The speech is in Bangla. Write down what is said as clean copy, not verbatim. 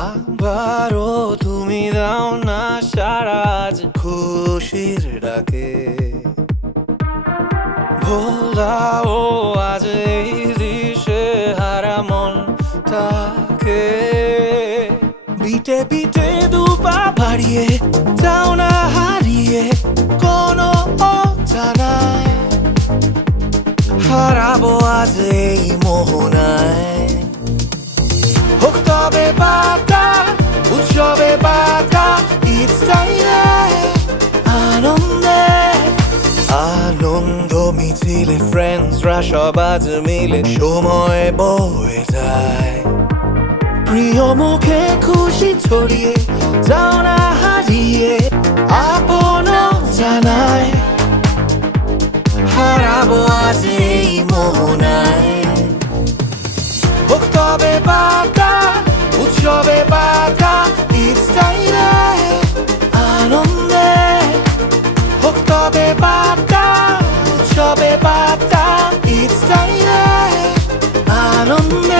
আবারও তুমি দাও না সারা আজ খুশির ডাকে ভোলাও আজ এই দিশে হারা মনটাকে বিটে বিটে দুপা বাড়িয়ে যাও না হারিয়ে কোনো অজানায় হারাবো আজ এই মোহনায় হোক তবে বাতা উৎসবে বাতা ইচ্ছাইলে আনন্দে আনন্দ মিছিলে ফ্রেন্ডসরা সব আজ মিলে সময় বয়ে যায় প্রিয় মুখে খুশি ছড়িয়ে যাও না হারিয়ে আপন জানায় হারাবো আজ এই মোহনায় হোক তবে বাতা উৎসবে বাতা ইচ্ছাইলে আনন্দে হোক তবে বাতা উৎসবে বাতা ইচ্ছাইলে আনন্দে